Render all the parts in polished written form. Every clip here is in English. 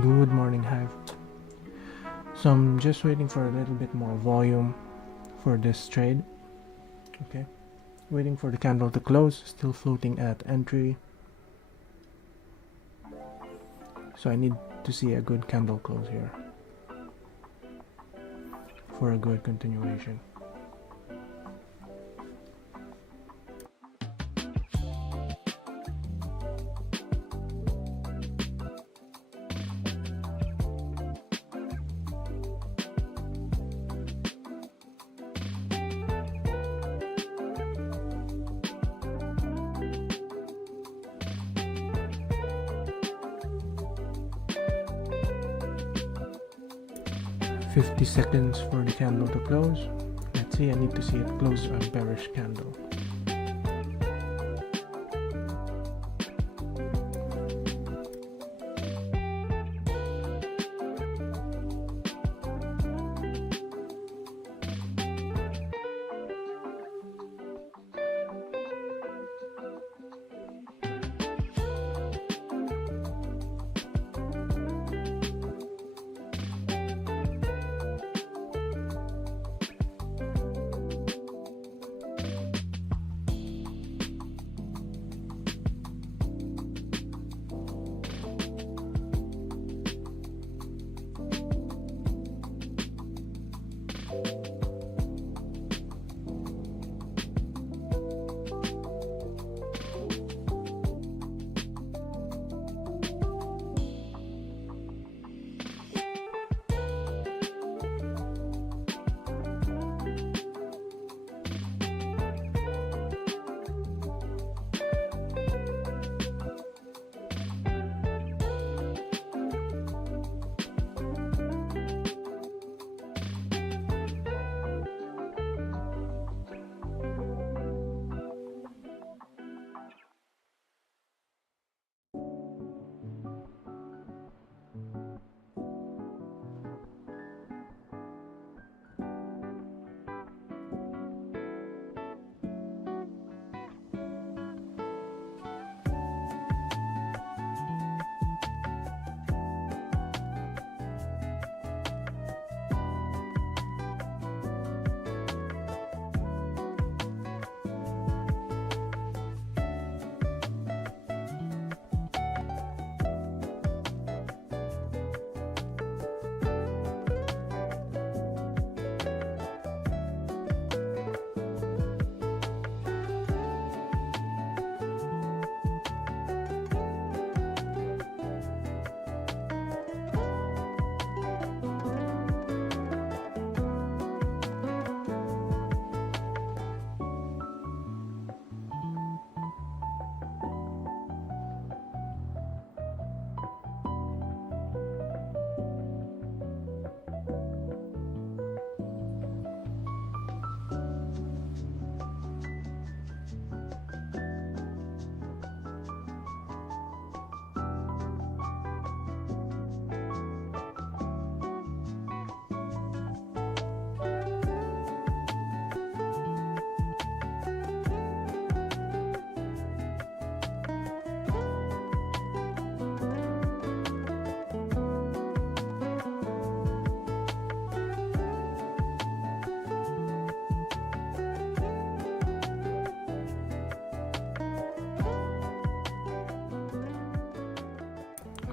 Good morning, Hive. So I'm just waiting for a little bit more volume for this trade. Okay, waiting for the candle to close, still floating at entry. So I need to see a good candle close here for a good continuation. 50 seconds for the candle to close. Let's see, I need to see it close a bearish candle.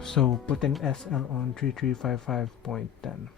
So putting SL on 3355.10.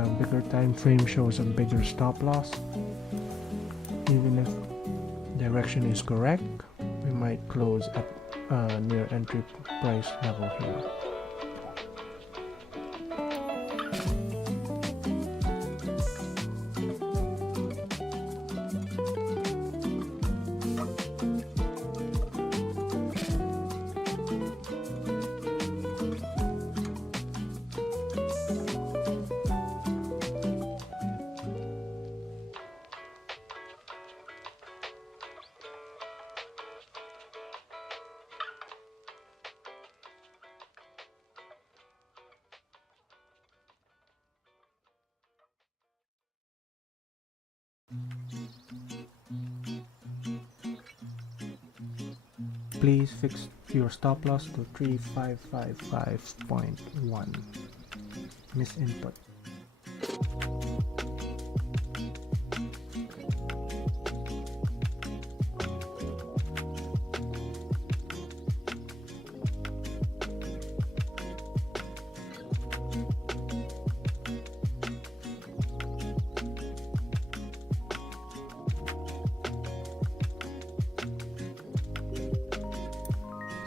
Now bigger time frame shows a bigger stop loss. Even if direction is correct, we might close at near entry price level here. Please fix your stop loss to 3555.1. Miss input.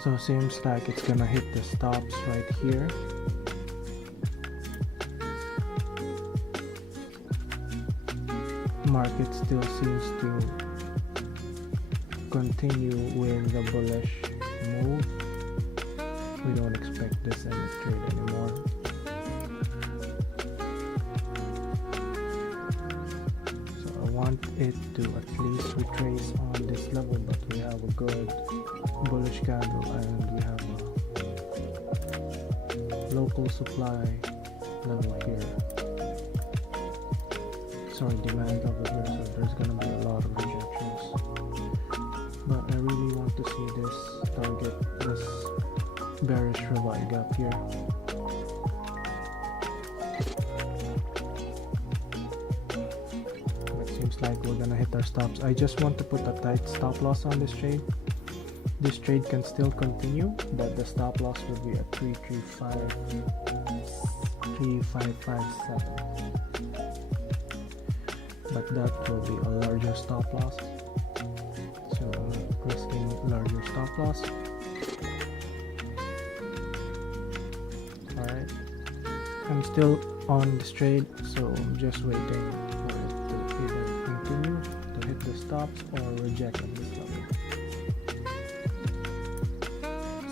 So seems like it's gonna hit the stops right here. Market still seems to continue with the bullish move. We don't expect this in the trade anymore. So I want it to at least retrace on this level, but we have a good bullish candle and we have a local supply level here. Sorry, demand level here, so there's gonna be a lot of rejections. But I really want to see this target this bearish revive gap here. But seems like we're gonna hit our stops. I just want to put a tight stop loss on this trade. This trade can still continue, but the stop loss will be at 3557. But that will be a larger stop loss. So I'm not risking larger stop loss. Alright. I'm still on this trade, so I'm just waiting for it to either continue to hit the stops or reject at this level.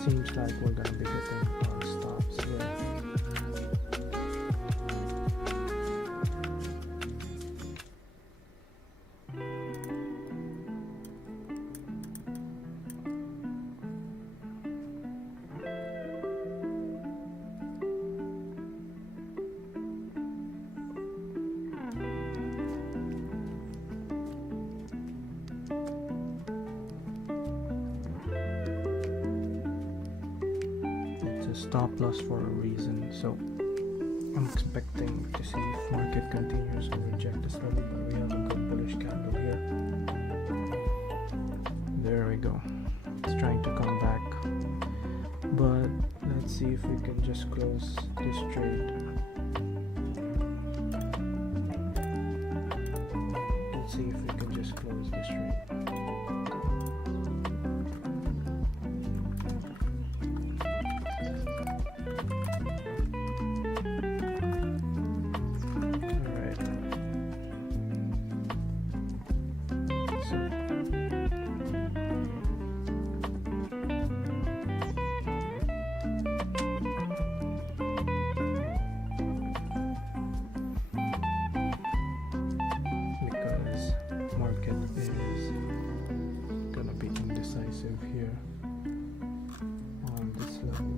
Seems like we're gonna be hitting our stops here. Stop loss for a reason, so I'm expecting to see if market continues to reject this level, but we have a good bullish candle here. There we go. It's trying to come back, but let's see if we can just close this trade. Let's see if we can just close this trade. Here on this level.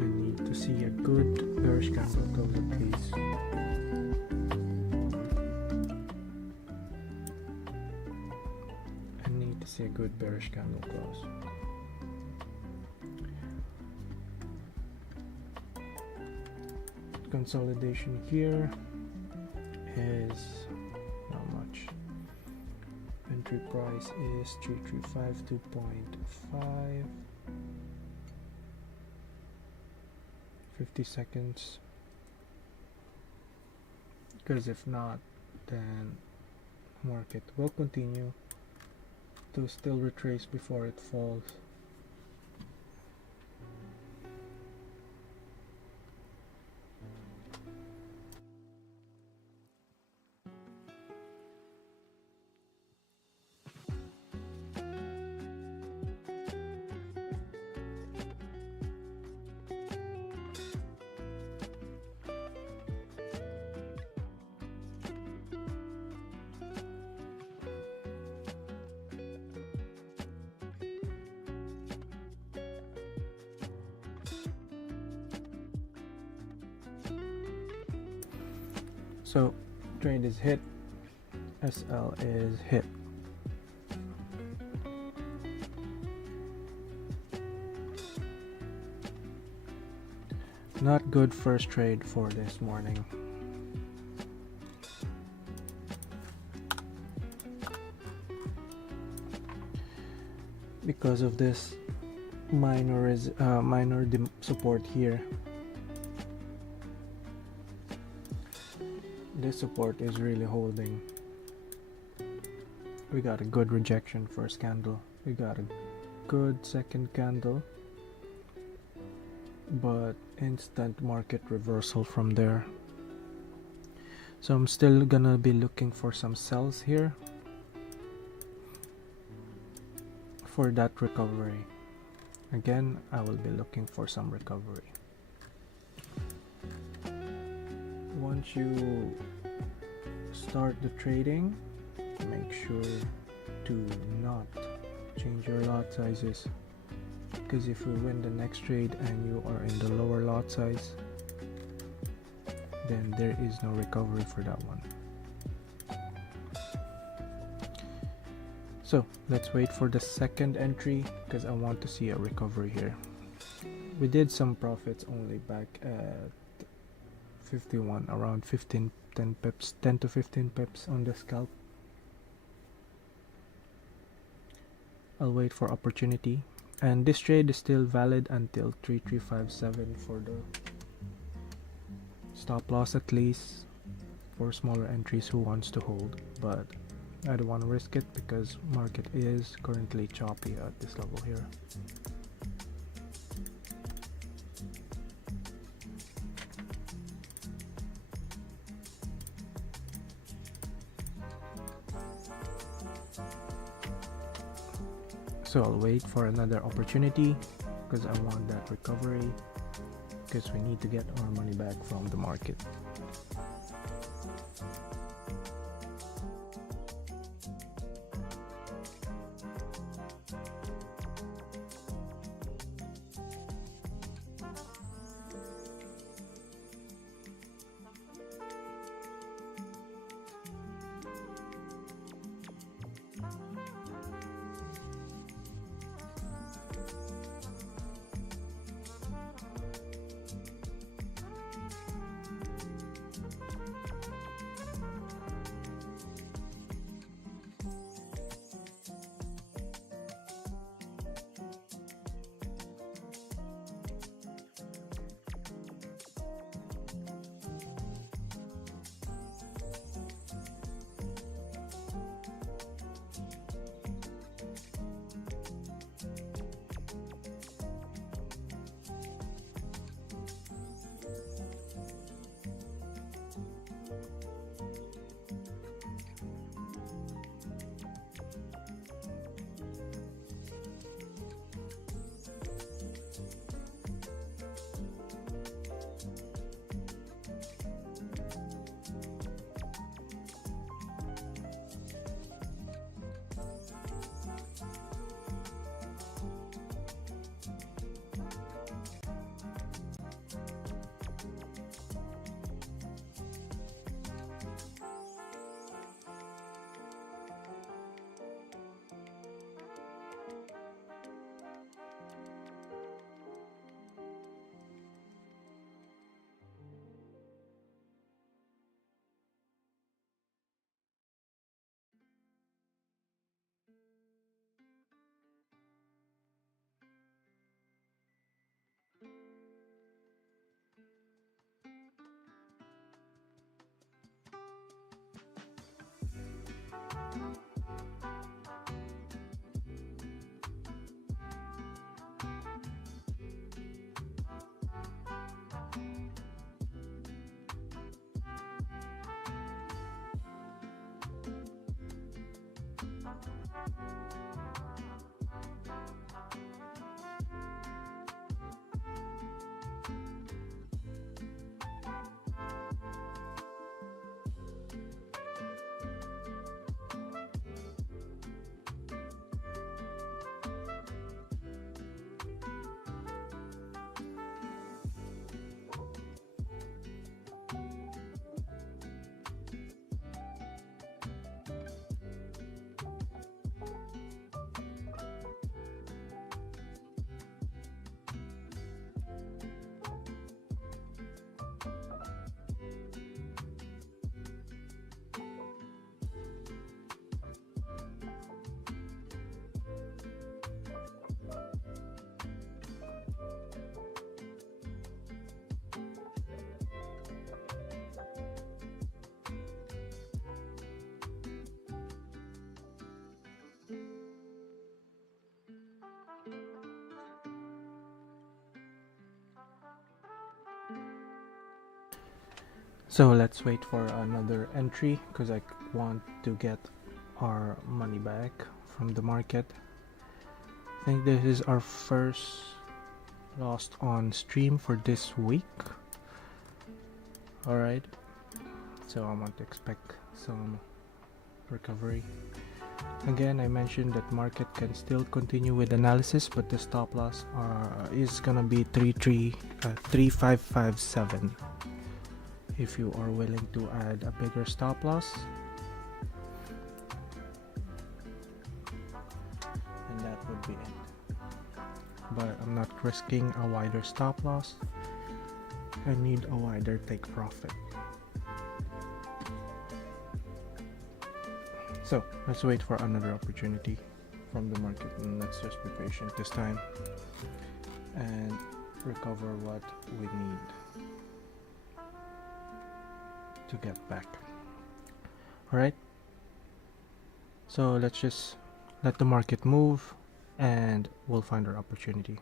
I need to see a good bearish candle close at least. See a good bearish candle close. It's consolidation here is not much. Entry price is 3352.5. 50 seconds, because if not, then market will continue to still retrace before it falls. So trade is hit, SL is hit. Not good first trade for this morning. Because of this minor support here. This support is really holding. We got a good rejection first candle. We got a good second candle, but instant market reversal from there. So I'm still gonna be looking for some sells here for that recovery. Again, I will be looking for some recovery. Once you start the trading, make sure to not change your lot sizes, because if you win the next trade and you are in the lower lot size, then there is no recovery for that one. So let's wait for the second entry, because I want to see a recovery here. We did some profits only back at 51, around 10 to 15 pips on the scalp. I'll wait for opportunity, and this trade is still valid until 3357 for the stop loss, at least for smaller entries who wants to hold, but I don't want to risk it because market is currently choppy at this level here. So I'll wait for another opportunity because I want that recovery, because we need to get our money back from the market. So let's wait for another entry because I want to get our money back from the market. I think this is our first lost on stream for this week. Alright, so I want to expect some recovery. Again, I mentioned that market can still continue with analysis, but the stop loss is gonna be 3557. If you are willing to add a bigger stop loss, and that would be it. But I'm not risking a wider stop loss. I need a wider take profit. So let's wait for another opportunity from the market, and let's just be patient this time and recover what we need to get back. Alright, so let's just let the market move and we'll find our opportunity.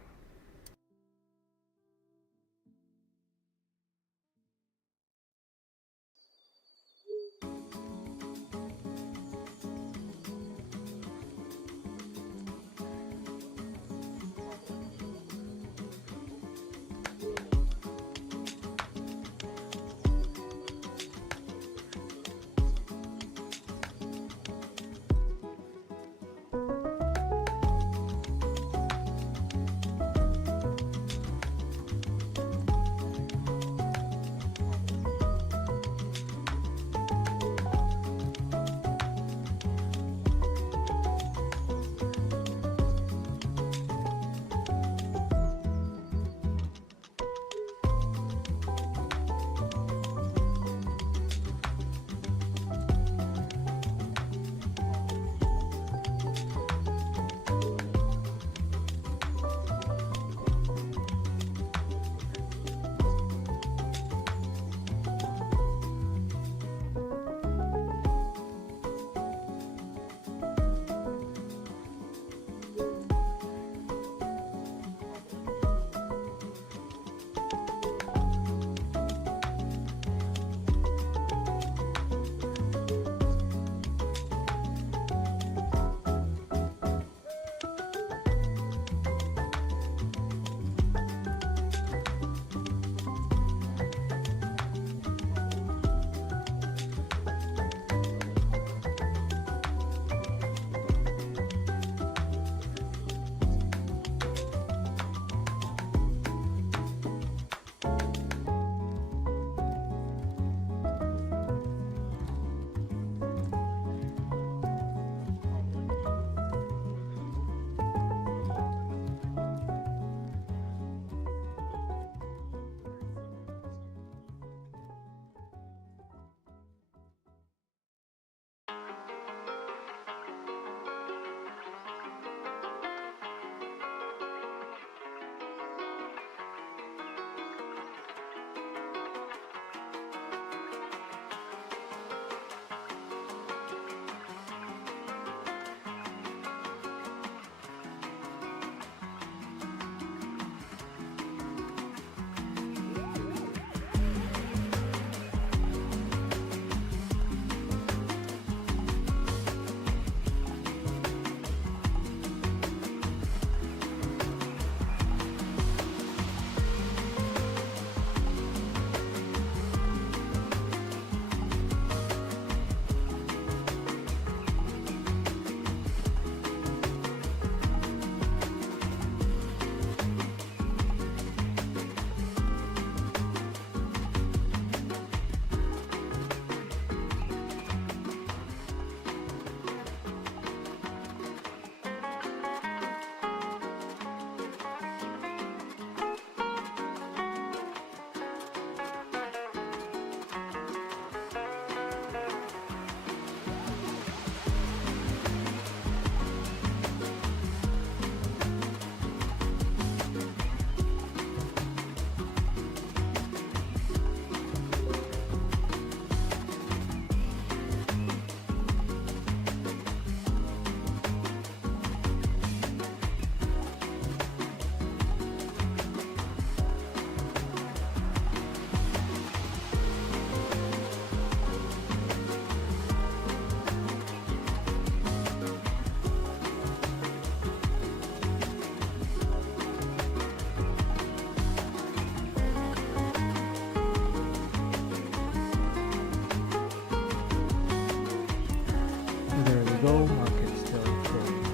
go, market still going.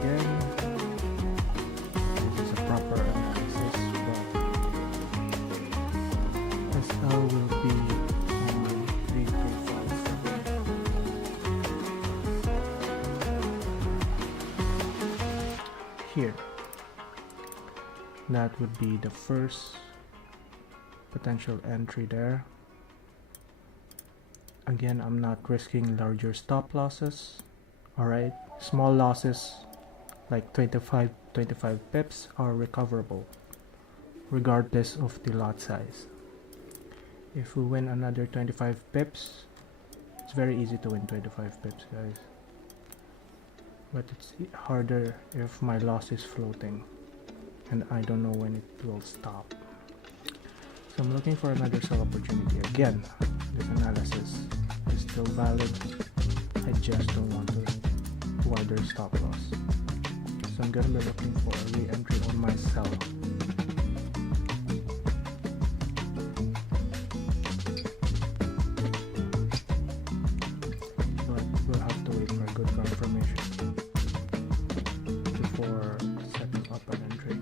Again, this is a proper analysis, but SL will be on 3257. Here, that would be the first potential entry there. Again, I'm not risking larger stop losses. Alright, small losses like 25 pips are recoverable regardless of the lot size. If we win another 25 pips, it's very easy to win 25 pips, guys. But it's harder if my loss is floating and I don't know when it will stop. So I'm looking for another sell opportunity. Again, this analysis is still valid. I just don't want to wider stop loss. So I'm gonna be looking for a re-entry on my sell. But we'll have to wait for a good confirmation before setting up an entry.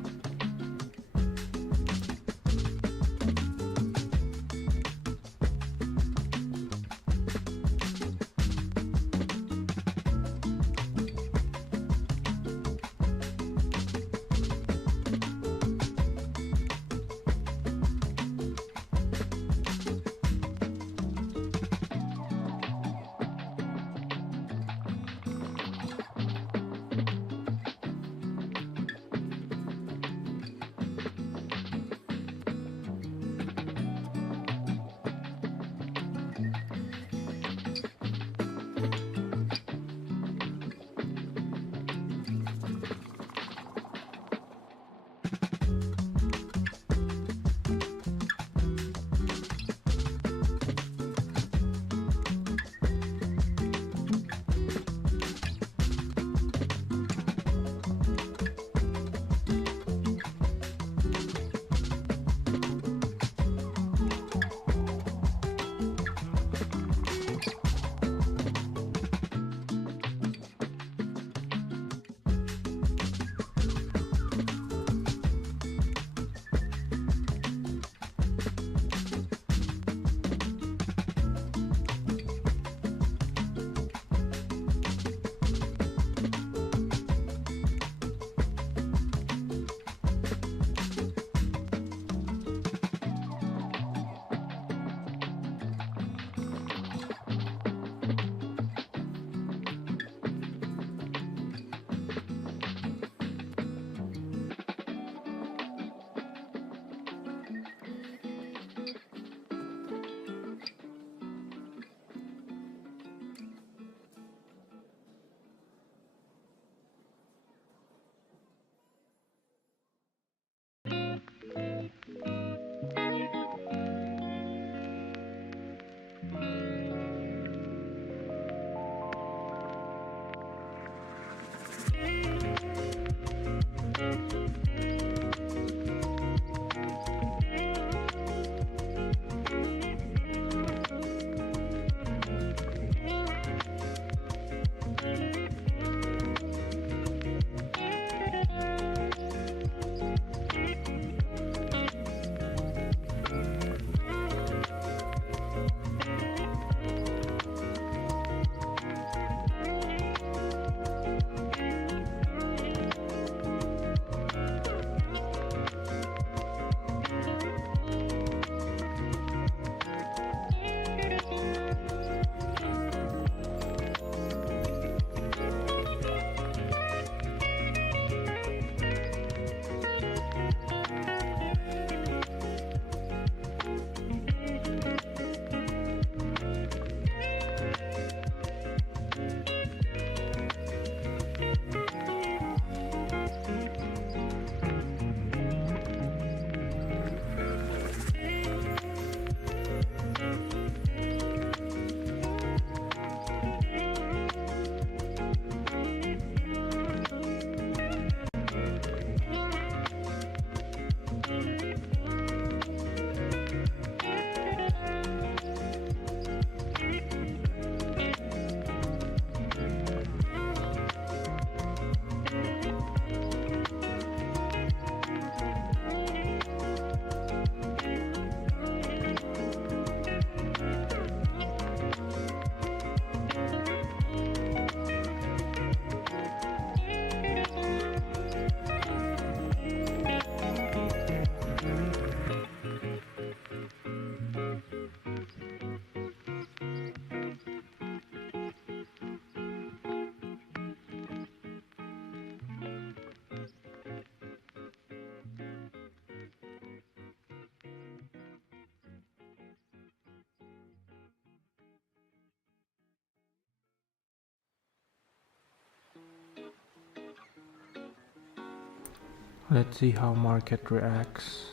Let's see how market reacts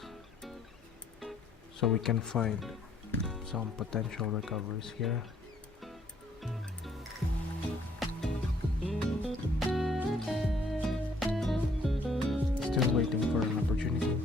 so we can find some potential recoveries here. Still waiting for an opportunity.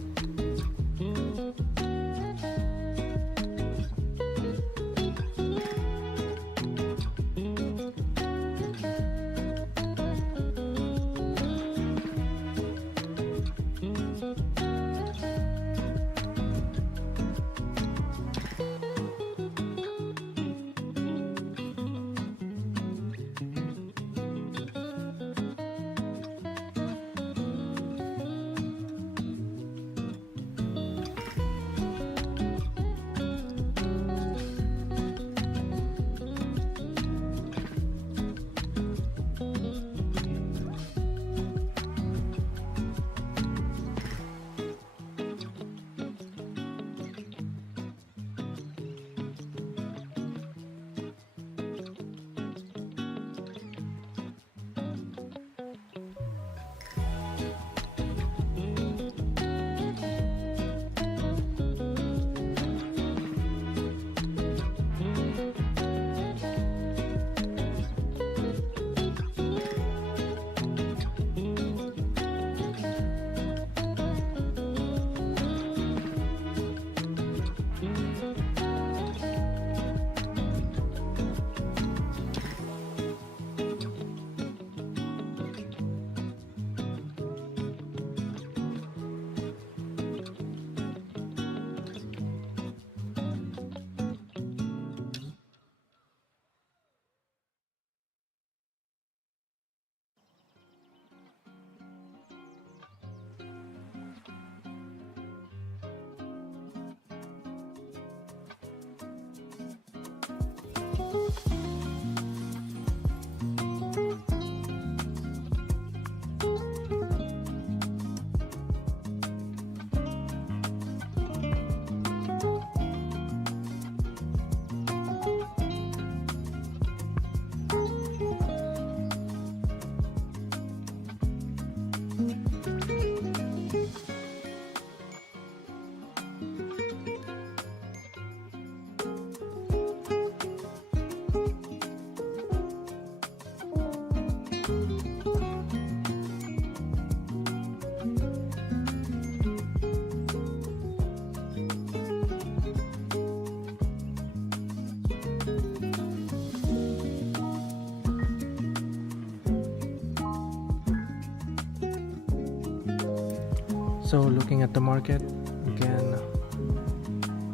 So looking at the market again,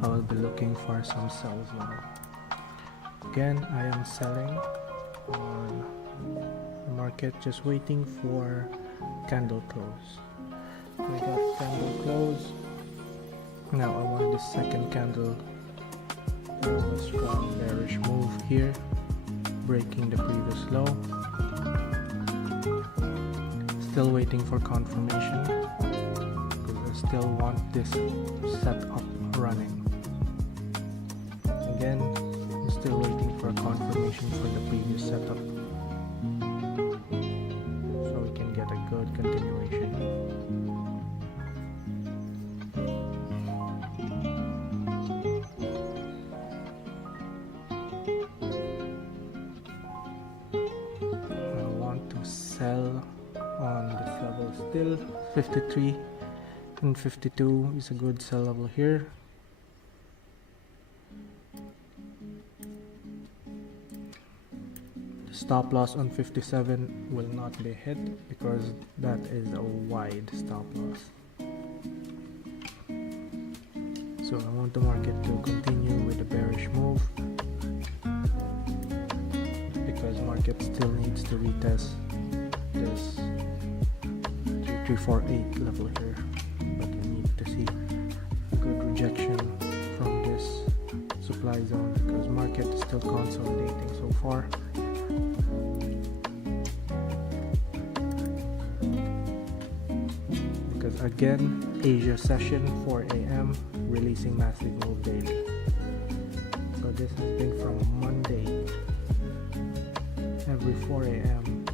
I will be looking for some sells now. Again, I am selling on the market, just waiting for candle close. We got candle close. Now I want the second candle, a strong bearish move here, breaking the previous low. Still waiting for confirmation because I still want this setup running. Again, I'm still waiting for a confirmation for the previous setup so we can get a good continuation. I want to sell on this level still. 53 and 52 is a good sell level here. The stop loss on 57 will not be hit because that is a wide stop loss. So I want the market to continue with a bearish move because market still needs to retest this 3348 level here, but we need to see a good rejection from this supply zone because market is still consolidating so far. Because again, Asia session 4 AM releasing massive move daily. So this has been from Monday, every 4 AM.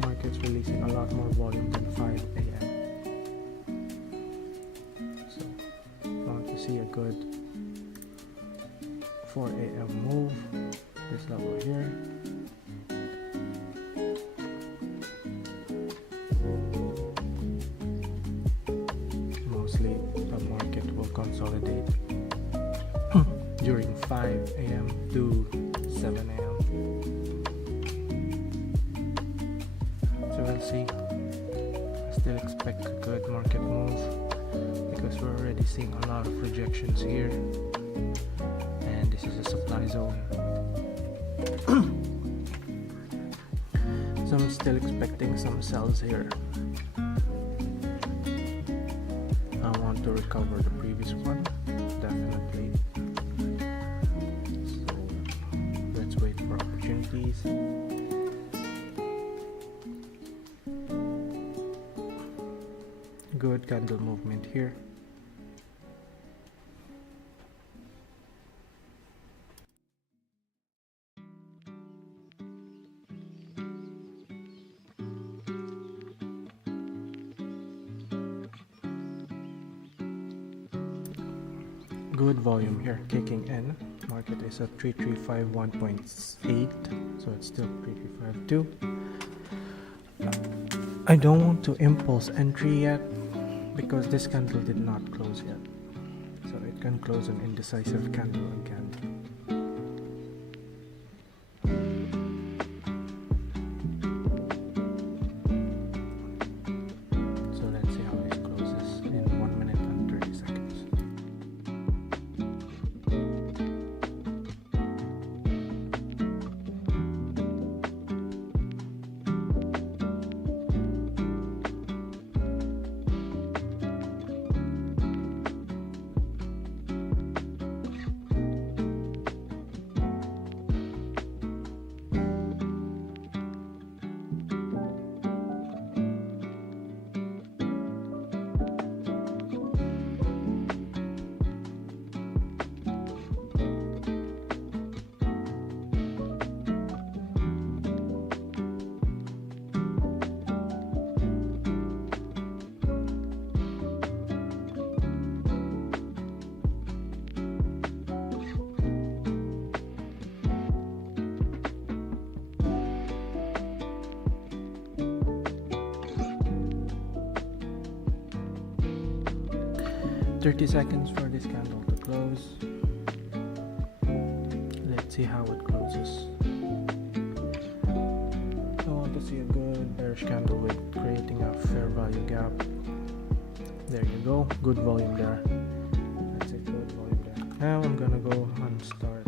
Markets releasing a lot more volume than 5 AM. good 4 a.m. move. This level here. Mostly the market will consolidate during 5 a.m. to 7 a.m. So we'll see. I still expect a good market move because we're already seeing a lot of rejections here, and this is a supply zone. So I'm still expecting some sells here. I want to recover the previous one, definitely. So let's wait for opportunities. Good candle movement here. Good volume here kicking in. Market is at 3351.8, so it's still 3352. I don't want to impulse entry yet because this candle did not close yet, so it can close an indecisive candle again. So let's see how this closes in 1 minute and 30 seconds. $30 for this candle to close. Let's see how it closes. I want to see a good bearish candle with creating a fair value gap. There you go, good volume there. That's it, good volume there. Now I'm gonna go and start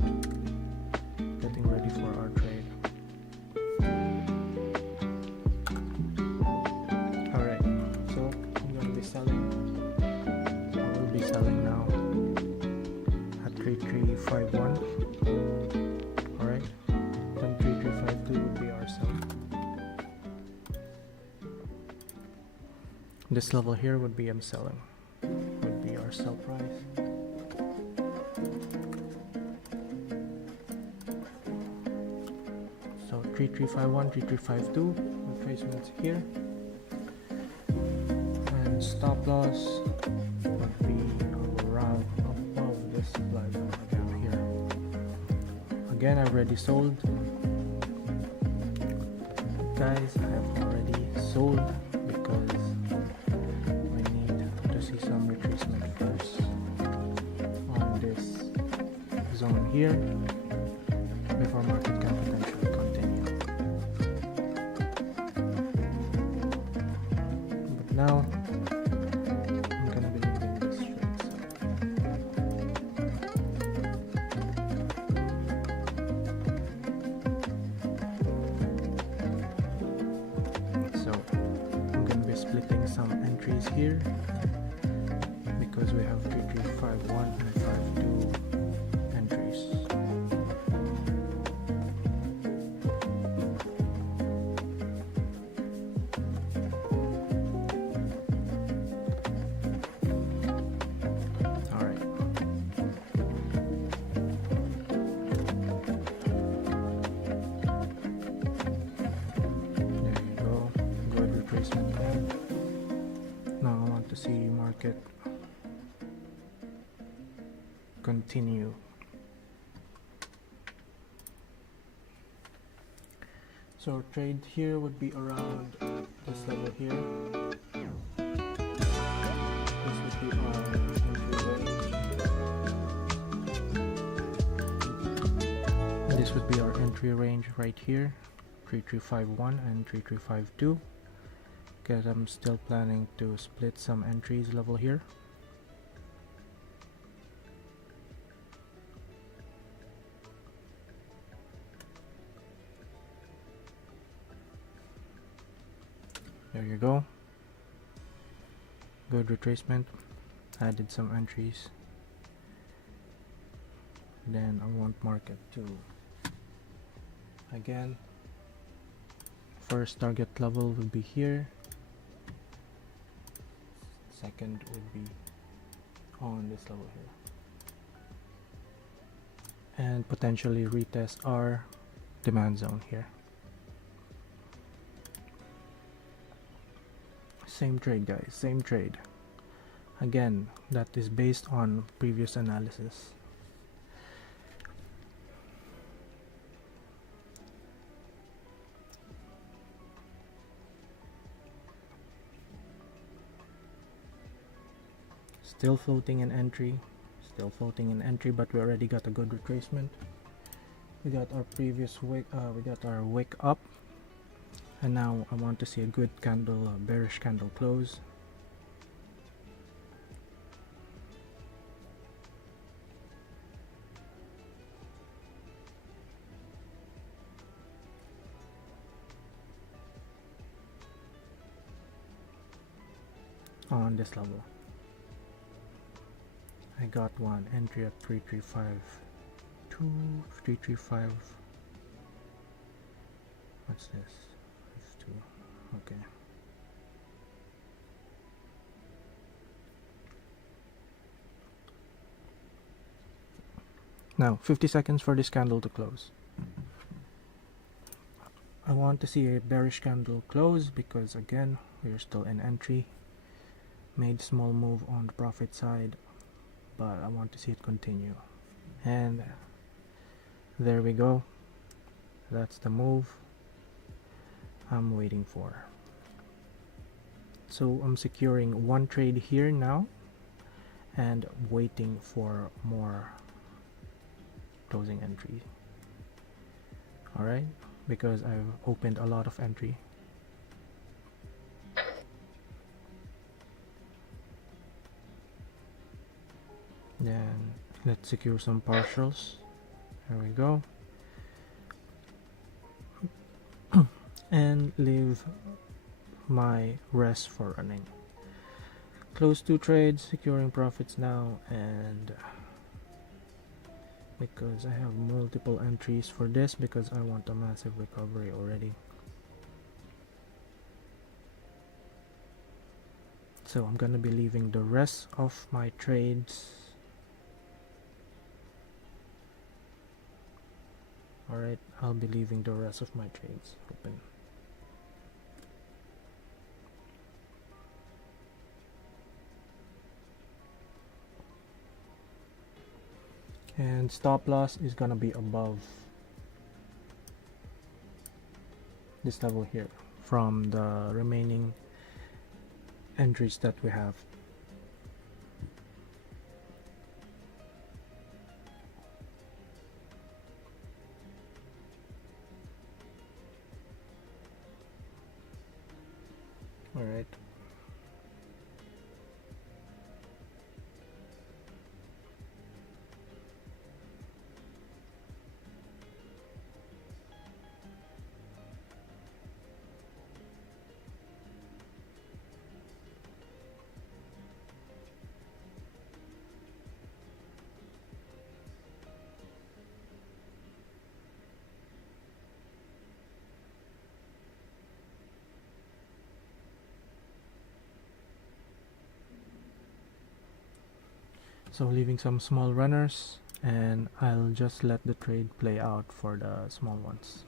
getting ready for our trade. Alright, so I'm gonna be selling. Selling now at 3351. Alright, then 3352 would be our sell. This level here would be I'm selling, would be our sell price. So 3351, 3352 retracements here, and stop loss would be around above this supply zone again here. Again, I've already sold. Guys, I have already sold because we need to see some retracement first on this zone here before market can potentially continue. But now I'm gonna be leaving this trade. So I'm gonna be splitting some entries here because we have 3351 and 52 entries. Alright. There you go. Good retracement there. Now I want to see market continue. So trade here would be around this level here. This would be our entry range. This would be our entry range right here, 3351 and 3352, because I'm still planning to split some entries level here. There you go. Good retracement. Added some entries. Then I want market to, again, first target level would be here. Second would be on this level here. And potentially retest our demand zone here. Same trade, guys, same trade. Again, that is based on previous analysis. Still floating in entry, but we already got a good retracement. We got our previous wick, we got our wick up. And now I want to see a good candle, bearish candle close. On this level. I got one entry at 3352, 335. What's this? Okay. Now 50 seconds for this candle to close. I want to see a bearish candle close because again we're still in entry. Made small move on the profit side, but I want to see it continue. And there we go. That's the move I'm waiting for. So I'm securing one trade here now and waiting for more closing entry. Alright, because I've opened a lot of entry. Then let's secure some partials. There we go. And leave my rest for running. Close two trades, securing profits now, and because I have multiple entries for this because I want a massive recovery already. So I'm gonna be leaving the rest of my trades. Alright, I'll be leaving the rest of my trades open. And stop loss is gonna be above this level here from the remaining entries that we have. All right. So leaving some small runners, and I'll just let the trade play out for the small ones.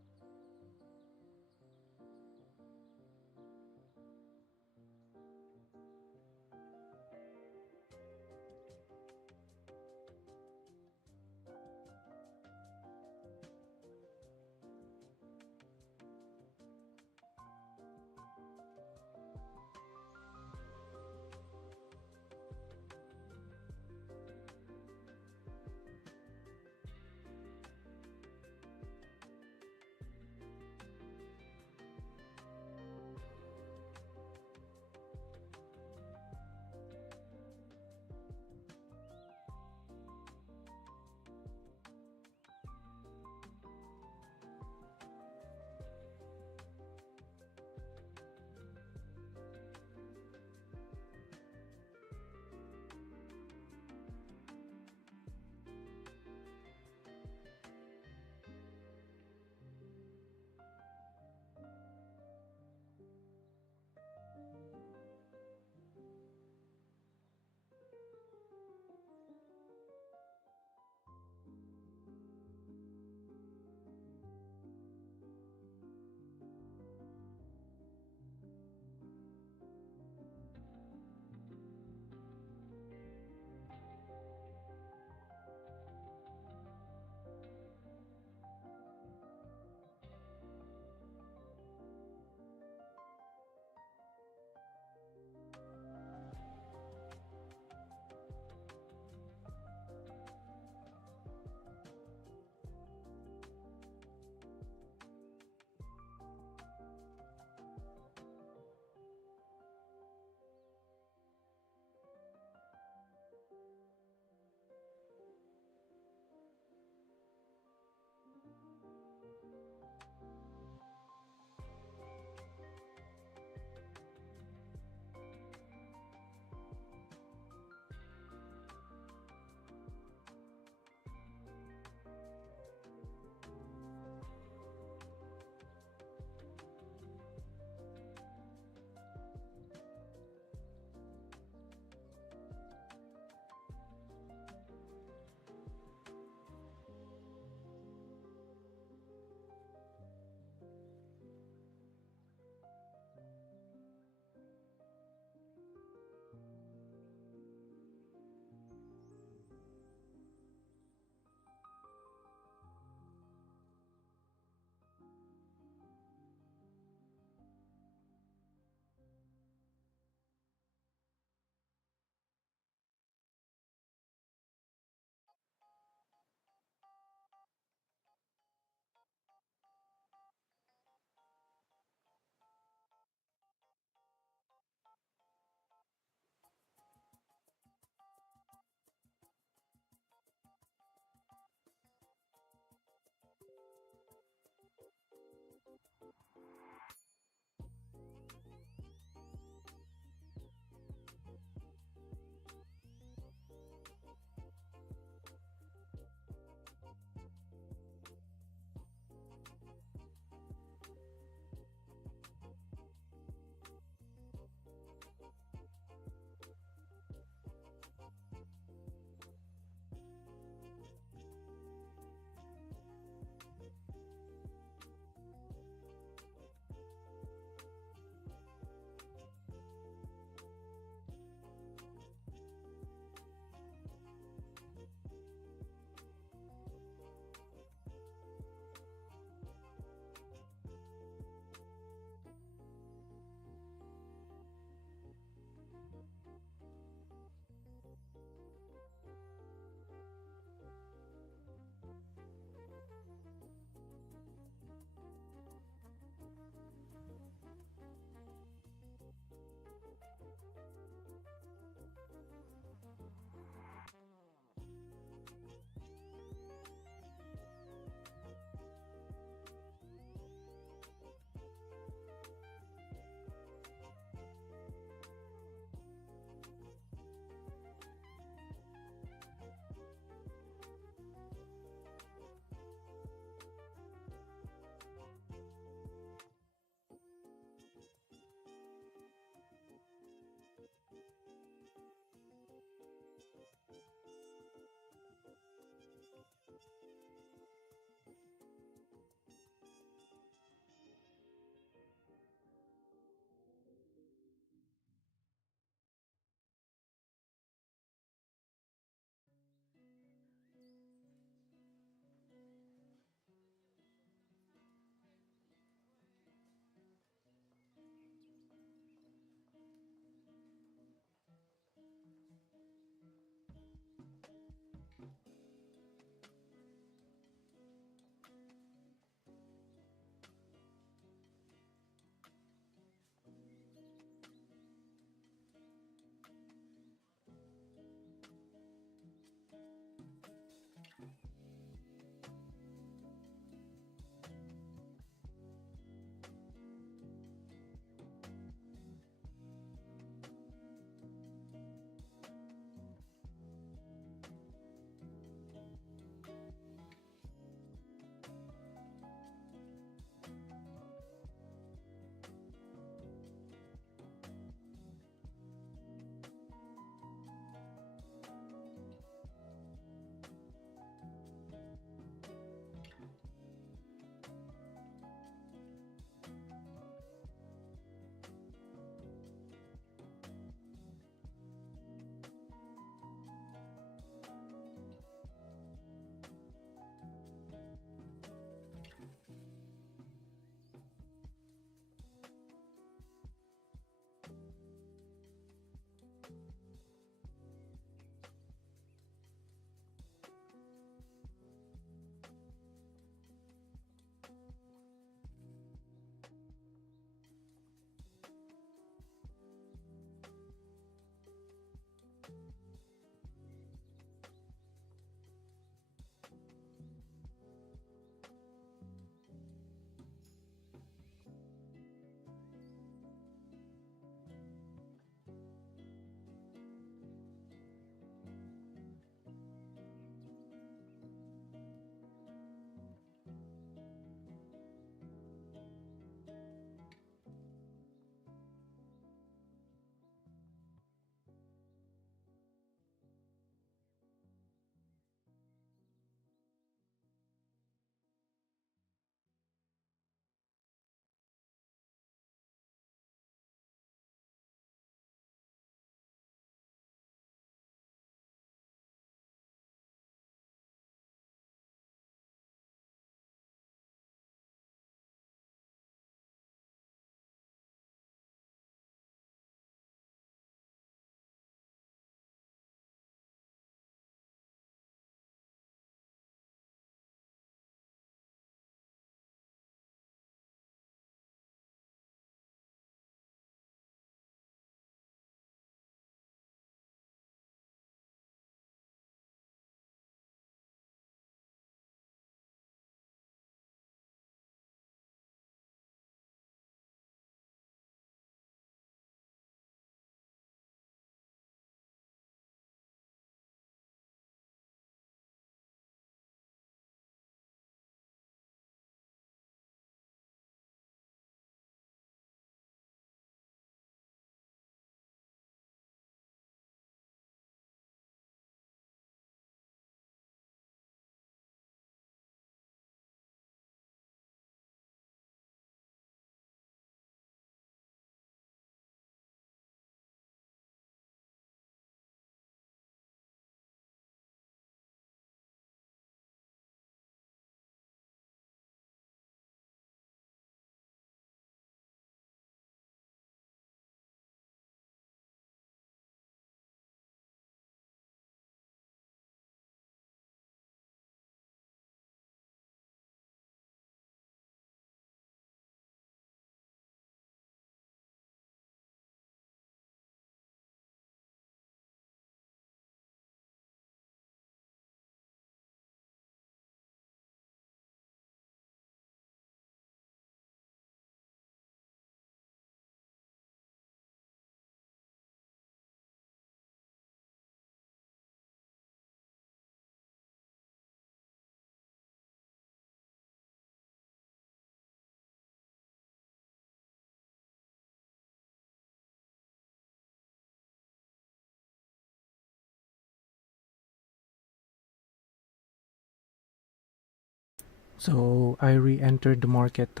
So I re-entered the market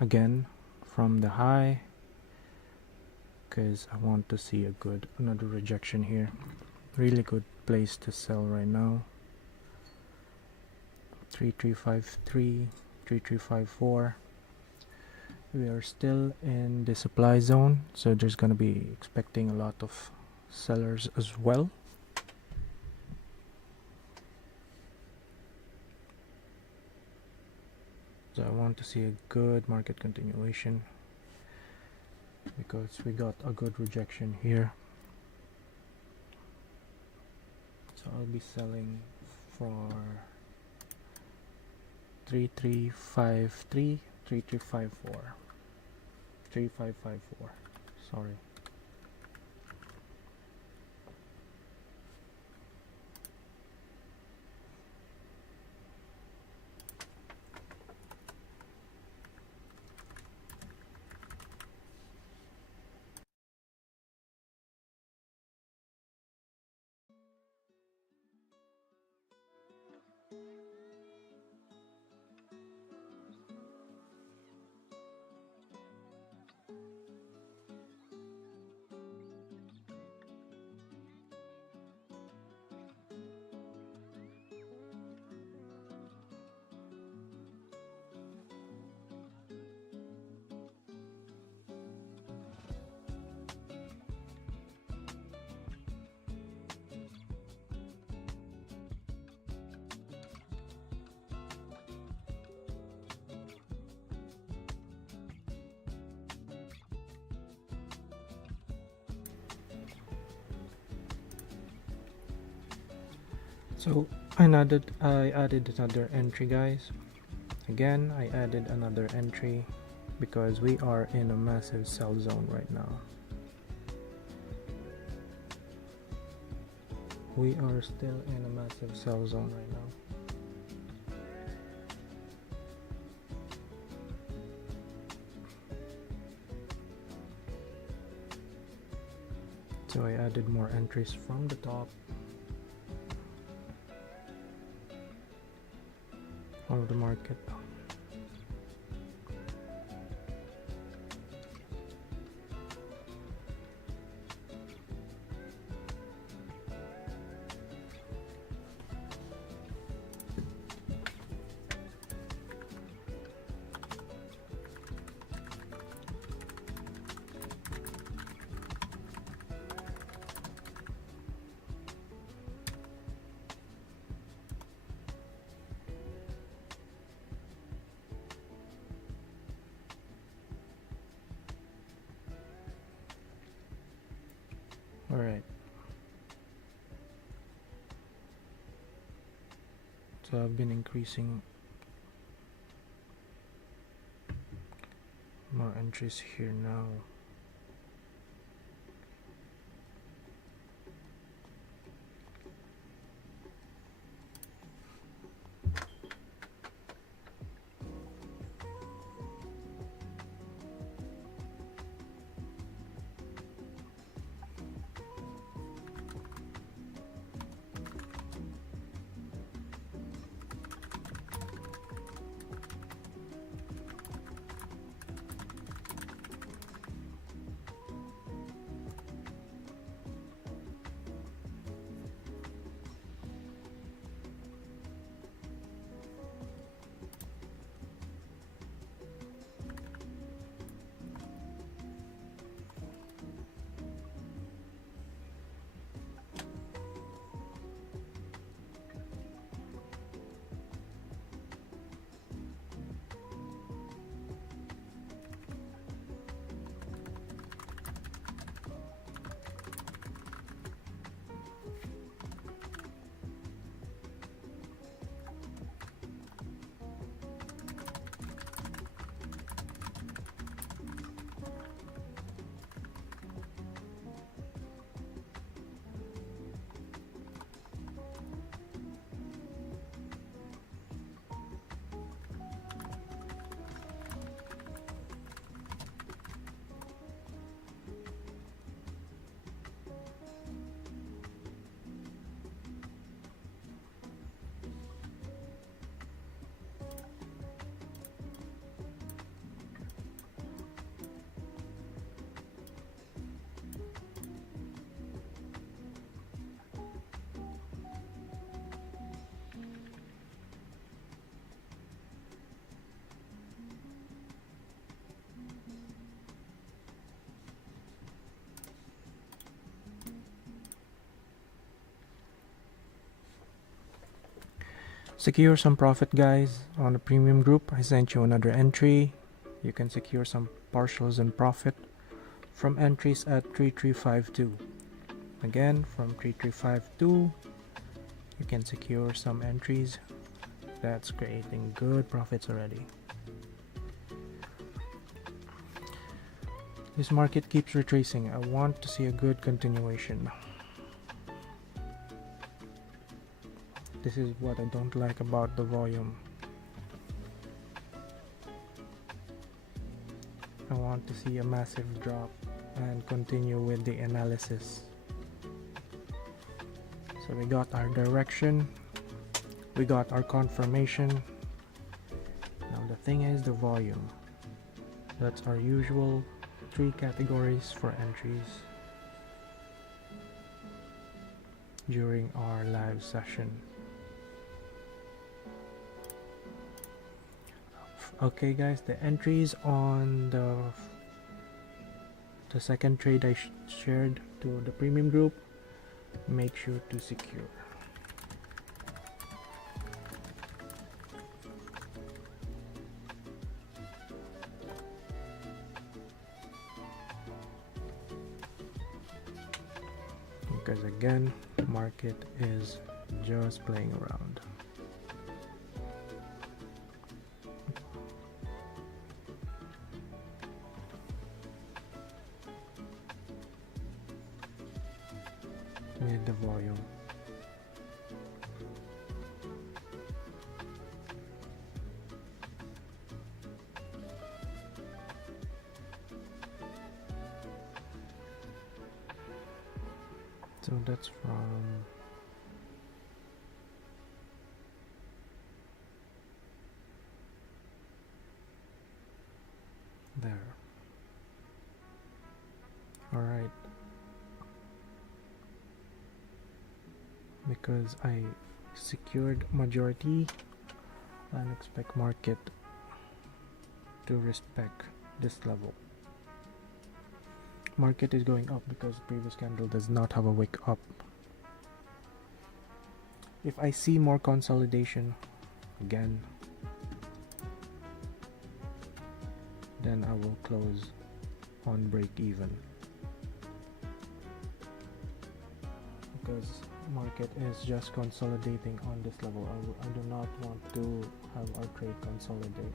again from the high because I want to see another rejection here. Really good place to sell right now. 3353, 3354. We are still in the supply zone, so there's gonna be expecting a lot of sellers as well. So I want to see a good market continuation because we got a good rejection here. So I'll be selling for 3353, 3354, 3554. Sorry. So I added another entry, guys. Again, I added another entry because we are in a massive sell zone right now. We are still in a massive sell zone right now. So I added more entries from the top of the market. Alright. So I've been increasing more entries here now. Secure some profit, guys. On the premium group, I sent you another entry. You can secure some partials and profit from entries at 3352. Again, from 3352, you can secure some entries. That's creating good profits already. This market keeps retracing. I want to see a good continuation. This is what I don't like about the volume. I want to see a massive drop and continue with the analysis. So we got our direction, we got our confirmation. Now the thing is the volume. That's our usual 3 categories for entries during our live session. Okay guys, the entries on the second trade I shared to the premium group, make sure to secure. Because again, market is just playing around. With the volume. So that's from there. All right. Because I secured majority, I expect market to respect this level. Market is going up because previous candle does not have a wick up. If I see more consolidation again, then I will close on break even, because market is just consolidating on this level. I do not want to have our trade consolidate.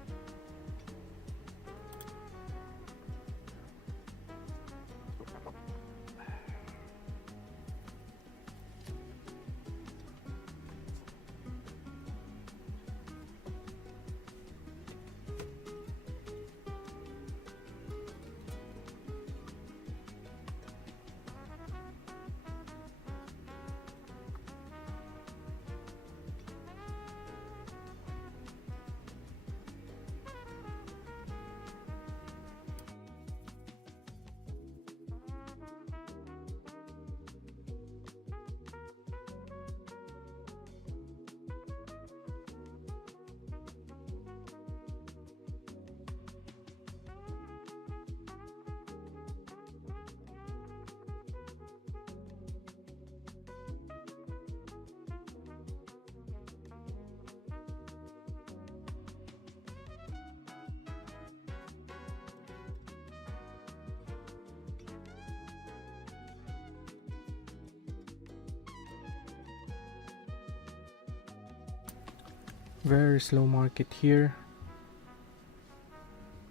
Very slow market here,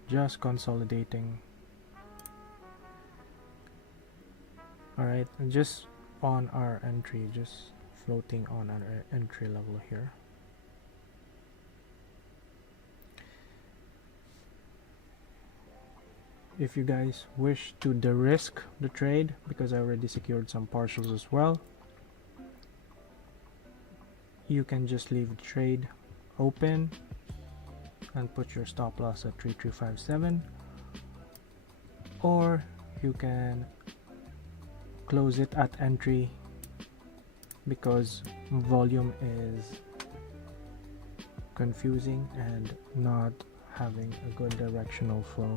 just consolidating. Alright, just on our entry, just floating on our entry level here. If you guys wish to de-risk the trade, because I already secured some partials as well, you can just leave the trade open and put your stop loss at 3357, or you can close it at entry because volume is confusing and not having a good directional flow.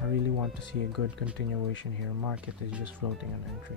I really want to see a good continuation here. Market is just floating on entry.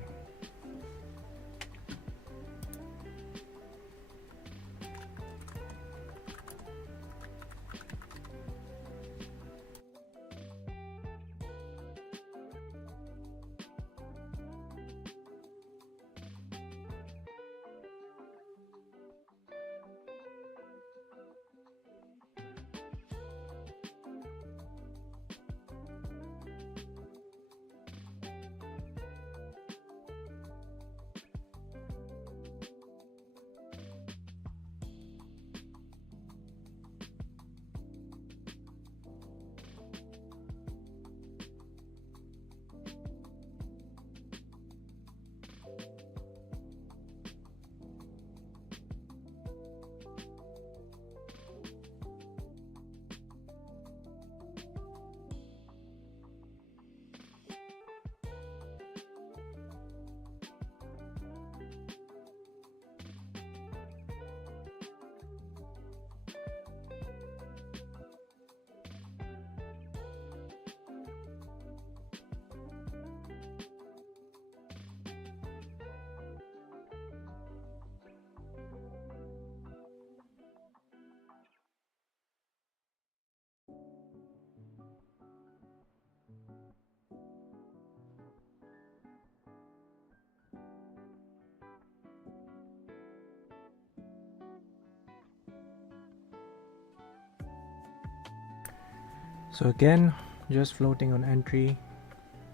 So again, just floating on entry,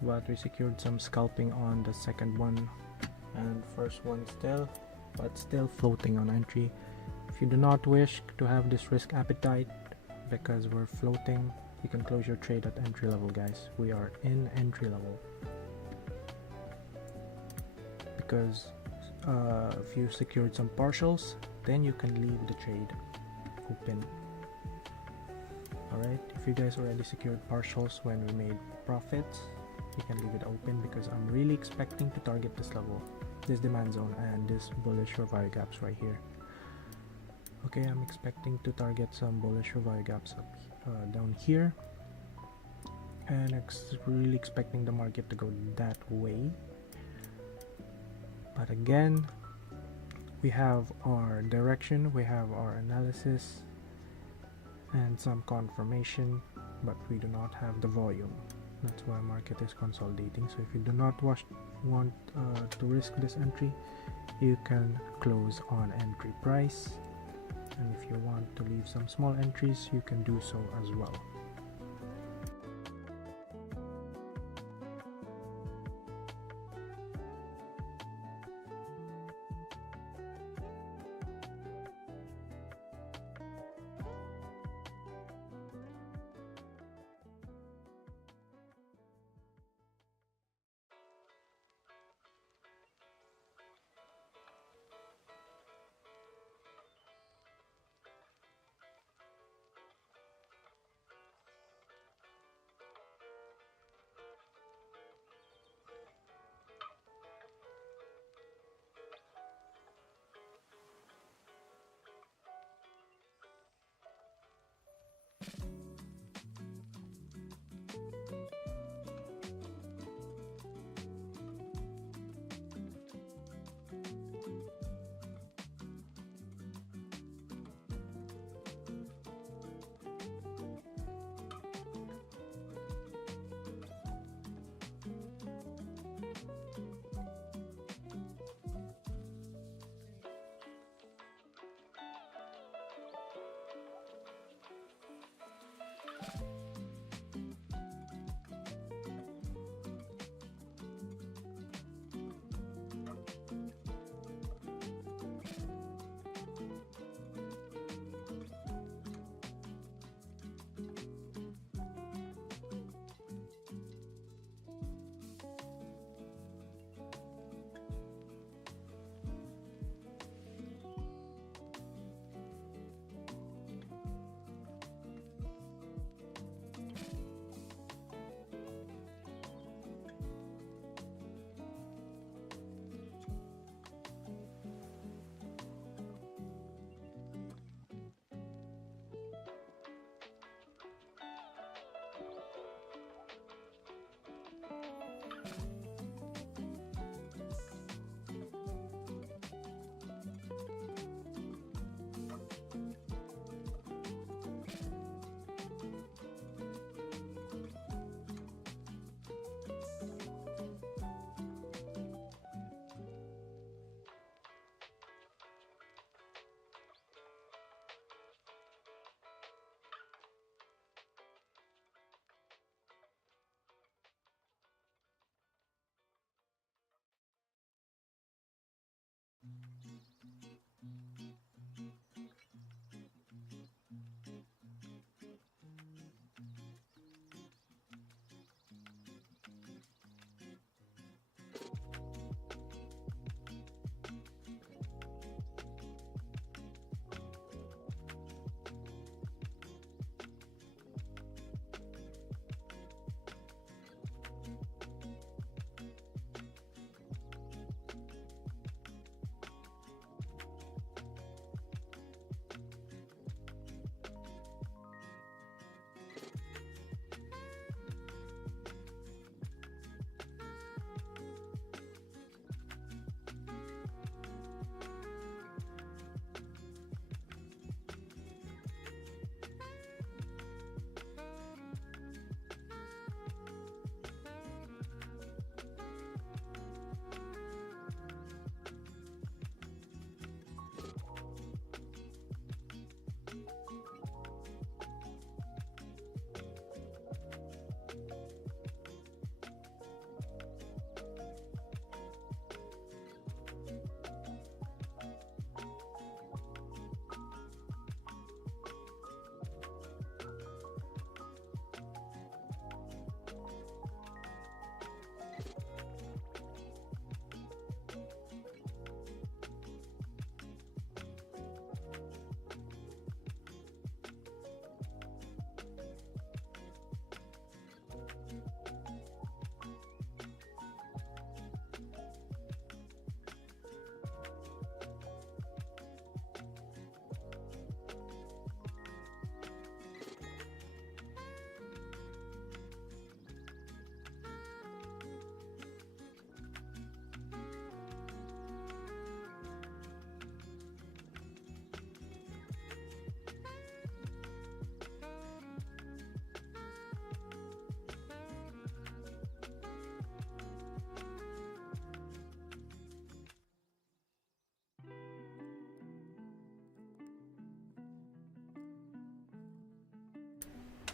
but we secured some scalping on the second one and first one still, but still floating on entry. If you do not wish to have this risk appetite because we're floating, you can close your trade at entry level, guys. We are in entry level because if you secured some partials, then you can leave the trade open. Alright, if you guys already secured partials when we made profits, you can leave it open because I'm really expecting to target this level, this demand zone, and this bullish revive gaps right here. Okay, I'm expecting to target some bullish revive gaps up down here, and really expecting the market to go that way. But again, we have our direction, we have our analysis and some confirmation, but we do not have the volume. That's why market is consolidating. So if you do not want to risk this entry, you can close on entry price, and if you want to leave some small entries, you can do so as well.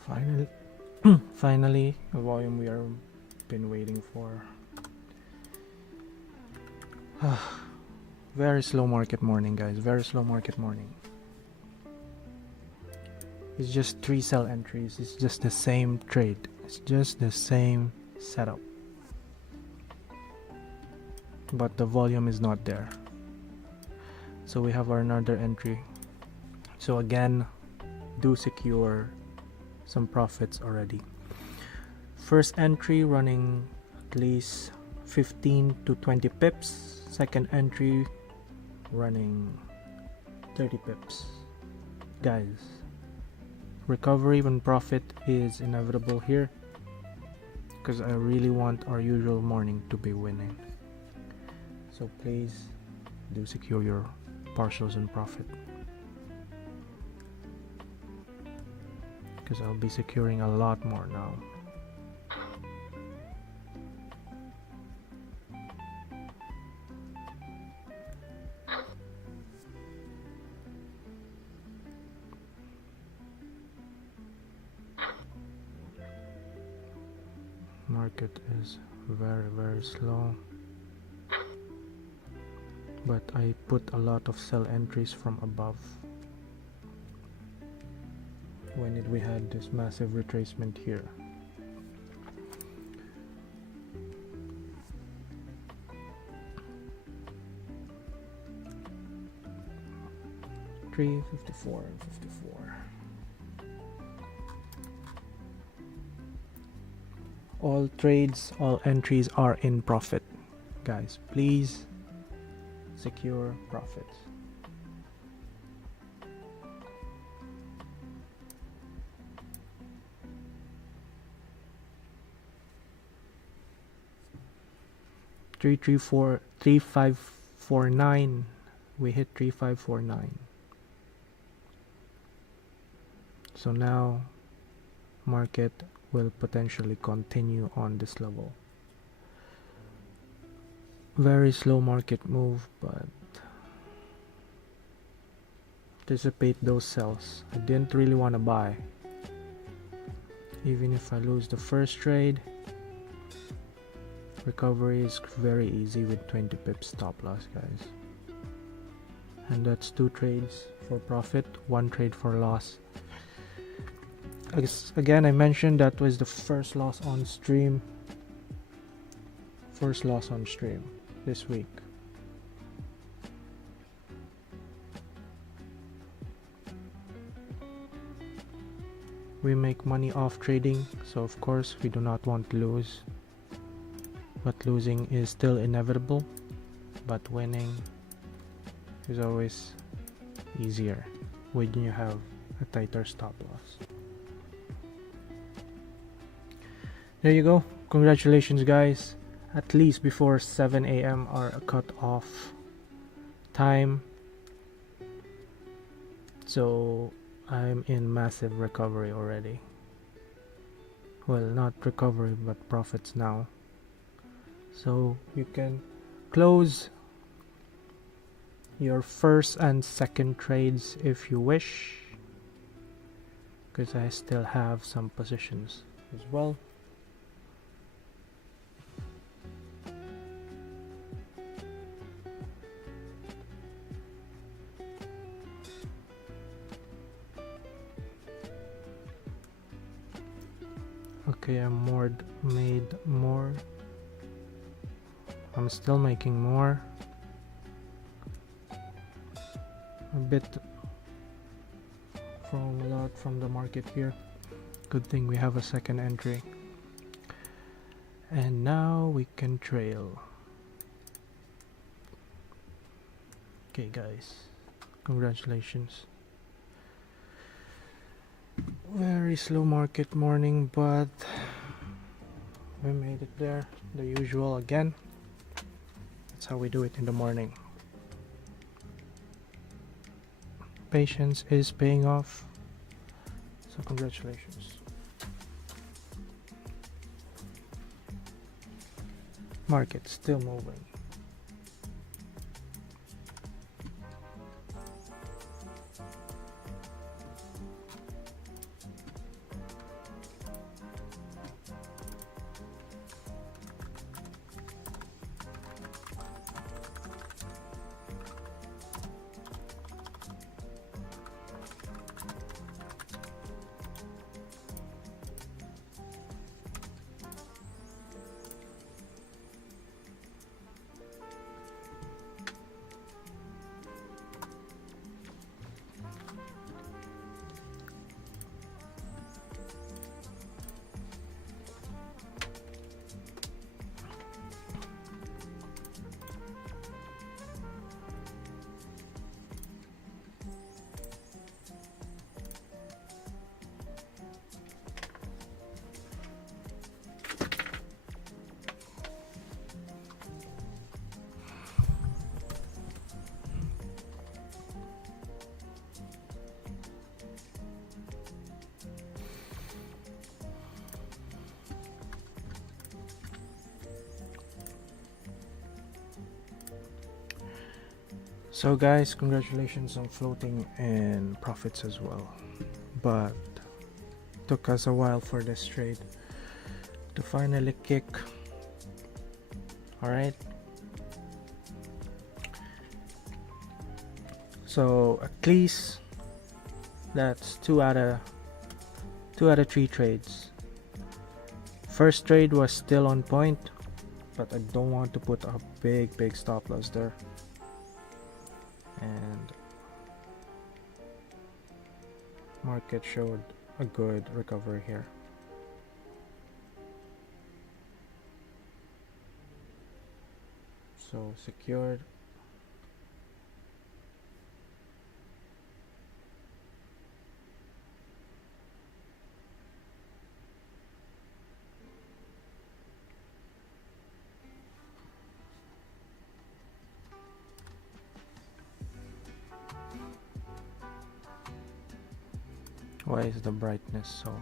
Finally, finally, a volume we are been waiting for. Very slow market morning, guys. Very slow market morning. It's just 3 sell entries. It's just the same trade. It's just the same setup. But the volume is not there. So we have another entry. So again, do secure some profits already. First entry running at least 15 to 20 pips. Second entry running 30 pips. Guys, recovery when profit is inevitable here, because I really want our usual morning to be winning. So please do secure your partials and profit, because I'll be securing a lot more now. Market is very slow, but I put a lot of sell entries from above when we had this massive retracement here. $3.54 and 54. All trades, all entries are in profit. Guys, please secure profits. $3.549. We hit 3.549. So now market will potentially continue on this level. Very slow market move, but anticipate those sells. I didn't really want to buy. Even if I lose the first trade, recovery is very easy with 20 pips stop loss, guys. And that's 2 trades for profit, 1 trade for loss. Again, I mentioned that was the first loss on stream. First loss on stream this week. We make money off trading, so of course we do not want to lose. But losing is still inevitable, but winning is always easier when you have a tighter stop loss. There you go. Congratulations, guys. At least before 7 a.m. our cut off time. So I'm in massive recovery already. Well, not recovery, but profits now. So you can close your first and second trades if you wish, because I still have some positions as well. Okay, made more. I'm still making more. A bit from a lot from the market here. Good thing we have a second entry. And now we can trail. Okay, guys. Congratulations. Very slow market morning, but we made it there. The usual again. That's how we do it in the morning. Patience is paying off. So congratulations. Market still moving. So guys, congratulations on floating and profits as well, but took us a while for this trade to finally kick. All right, so at least that's two out of 3 trades. First trade was still on point, but I don't want to put a big stop loss there. And market showed a good recovery here. So secured. Why is the brightness so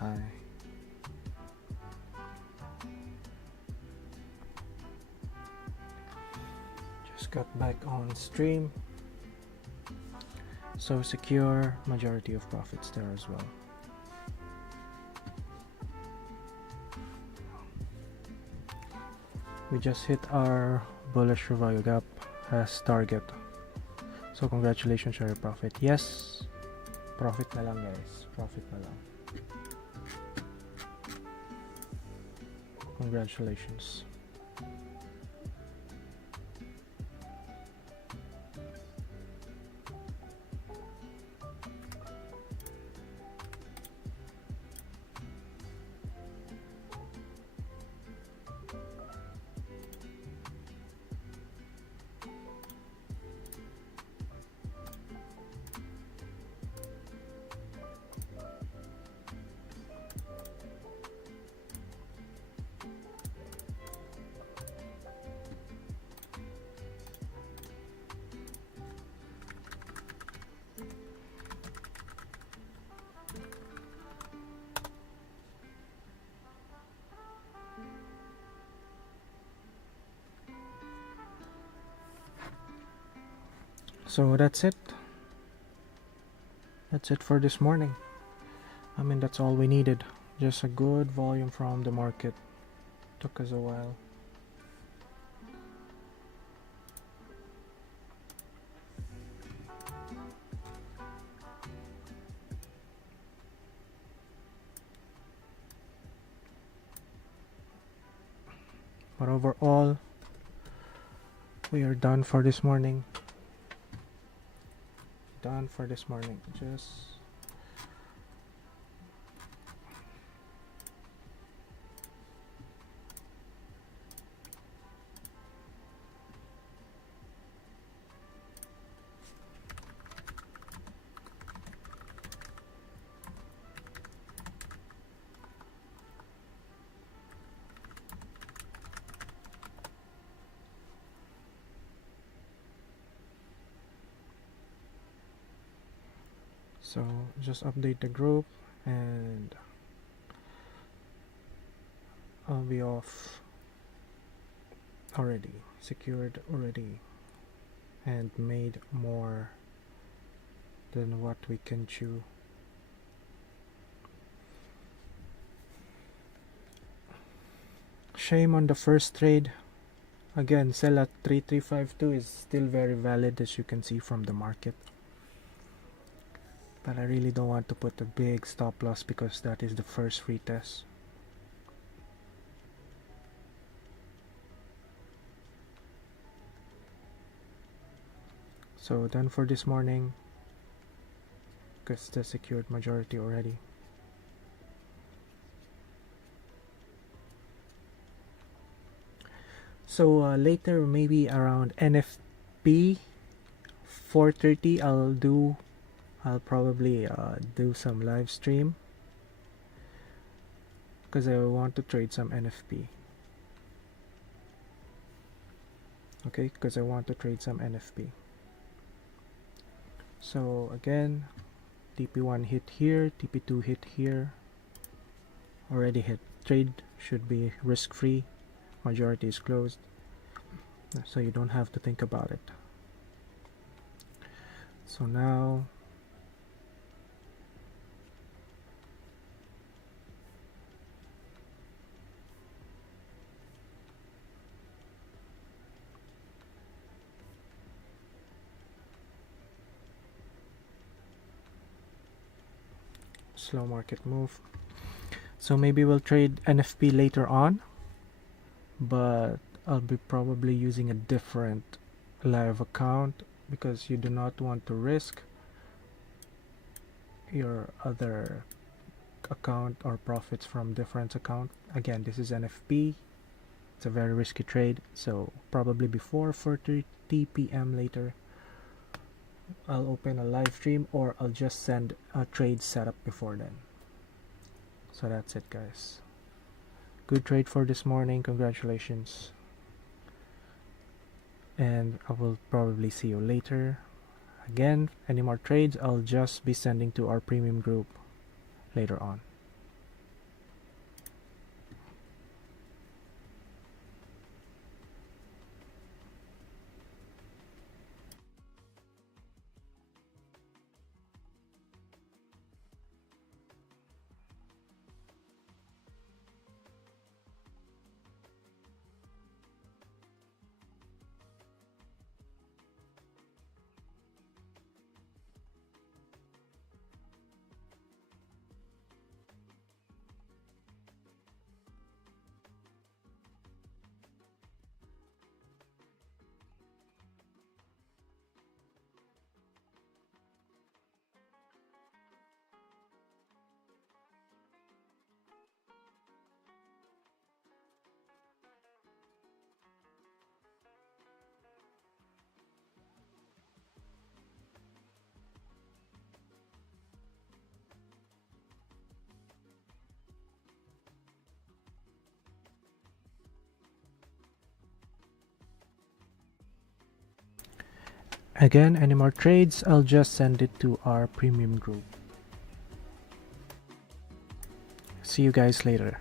high? Just got back on stream. So secure, majority of profits there as well. We just hit our bullish revalue gap as target. So congratulations on your profit. Yes. Profit na lang guys, profit na lang. Congratulations. So that's it. That's it for this morning. I mean, that's all we needed. Just a good volume from the market. Took us a while. But overall, we are done for this morning. Done for this morning. Just so just update the group and I'll be off already, secured already, and made more than what we can chew. Shame on the first trade. Again, sell at 3352 is still very valid, as you can see from the market. But I really don't want to put a big stop loss because that is the first retest. So done for this morning because the secured majority already. So later, maybe around NFP 4:30, I'll probably do some live stream because I want to trade some NFP. Okay, because I want to trade some NFP. So again, TP1 hit here, TP2 hit here, already hit. Trade should be risk free, majority is closed, so you don't have to think about it. So now slow market move. So maybe we'll trade NFP later on, but I'll be probably using a different live account because you do not want to risk your other account or profits from different account. Again, this is NFP. It's a very risky trade, so probably before 4:30 p.m. later I'll open a live stream, or I'll just send a trade setup before then. So that's it, guys. Good trade for this morning. Congratulations. And I will probably see you later. Again, any more trades I'll just be sending to our premium group later on. Again, any more trades, I'll just send it to our premium group. See you guys later.